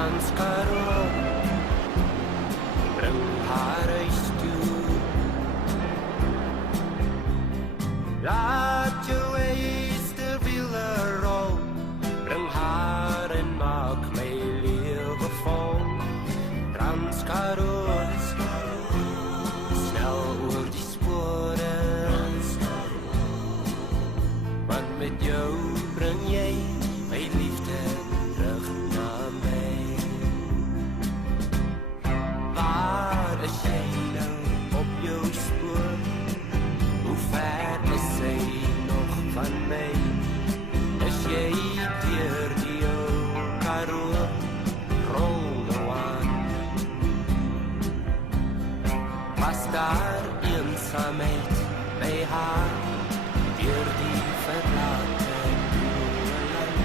Transkaroo, bring haar huis toe. Laat jou eysterwiele rol, bring haar en maak my lewe vol. Transkaroo, snel oor die spore, want met jou bring jy my liefde terug na my. Waar is jy nou op jou spoor? Hoe ver is sy nog van my? Is jy deur die ou Karoo, rol nou aan? Was daar eensaamheid by haar, deur die verlate boereland?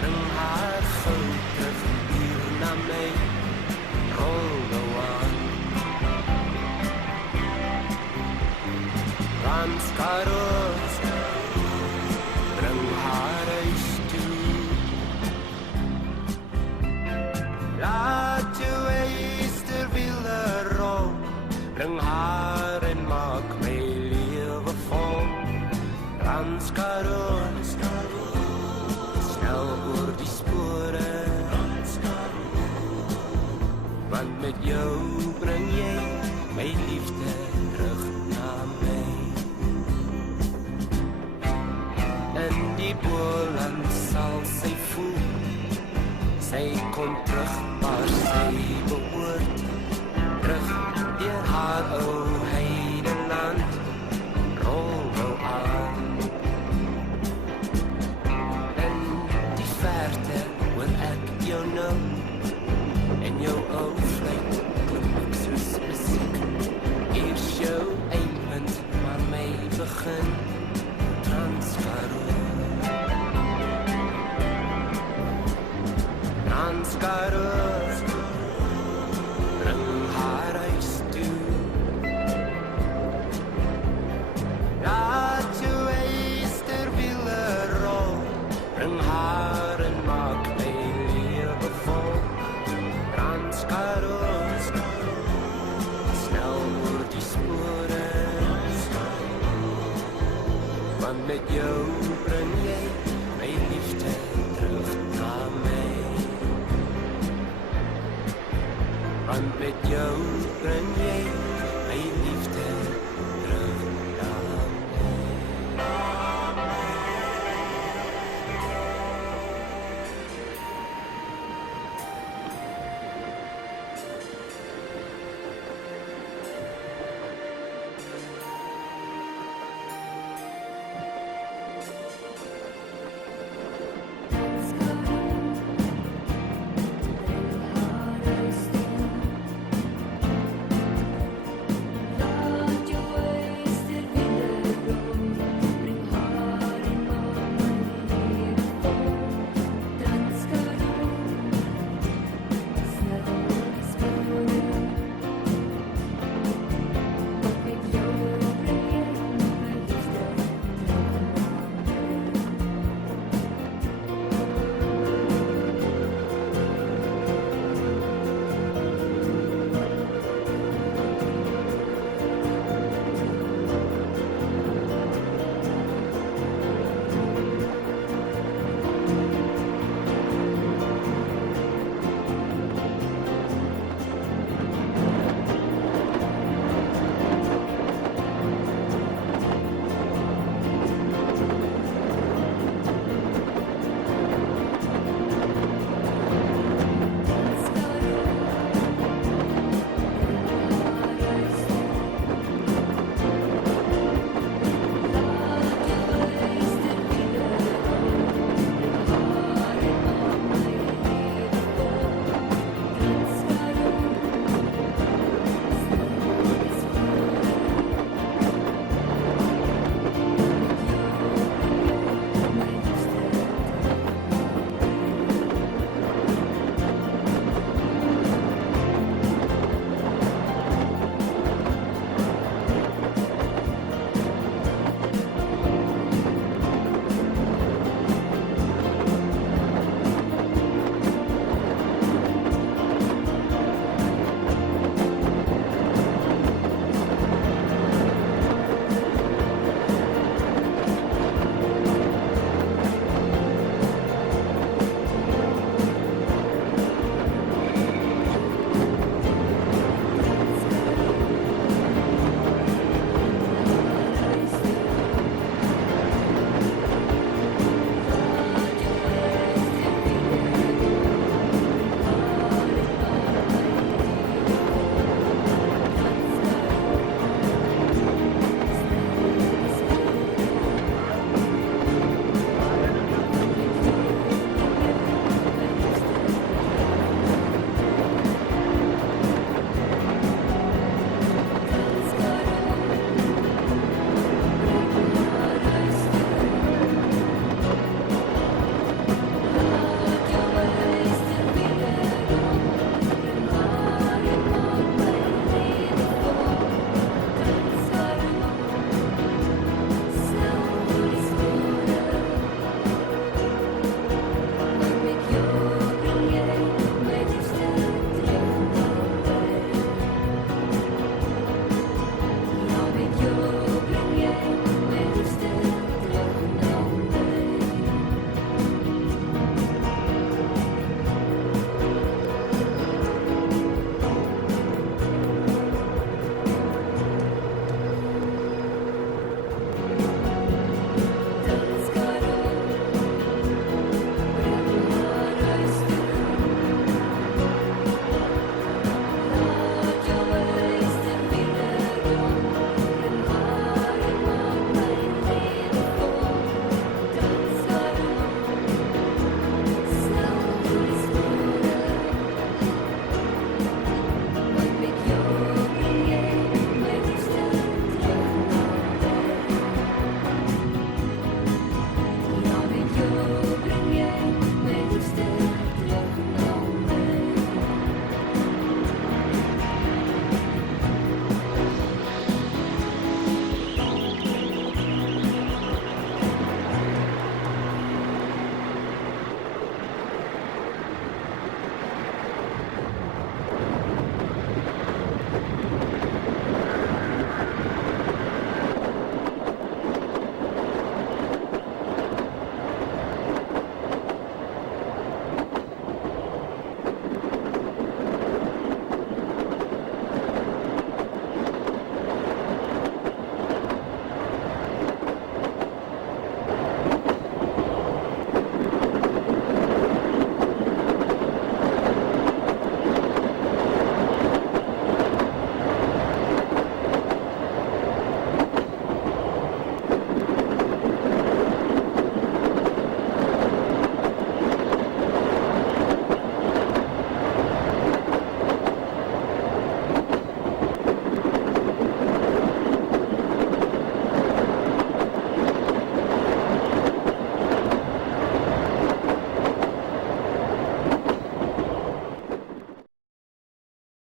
Bring haar gou terug hier na my, rol nou aan. Transkaroo, bring haar huis toe. Laat jou eysterwiele rol, bring haar en maak my lewe vol. Transkaroo, snel oor die spore, want met jou bring jy my liefde terug na my. In die Boland sal sy voel, sy kom terug waar sy behoort, terug deur haar ou heideland, rol nou aan. In die verte hoor ek jou nou, en jou ou fluit klink ek soos musiek. Eers jou eindpunt, maar my begin. Transkaroo, Transkaroo, bring haar huis toe. Laat jou eysterwiele rol, bring haar en maak my lewe vol. Transkaroo, snel oor die spore, want met jou bring jy my liefde terug na my. Want met jou bring jy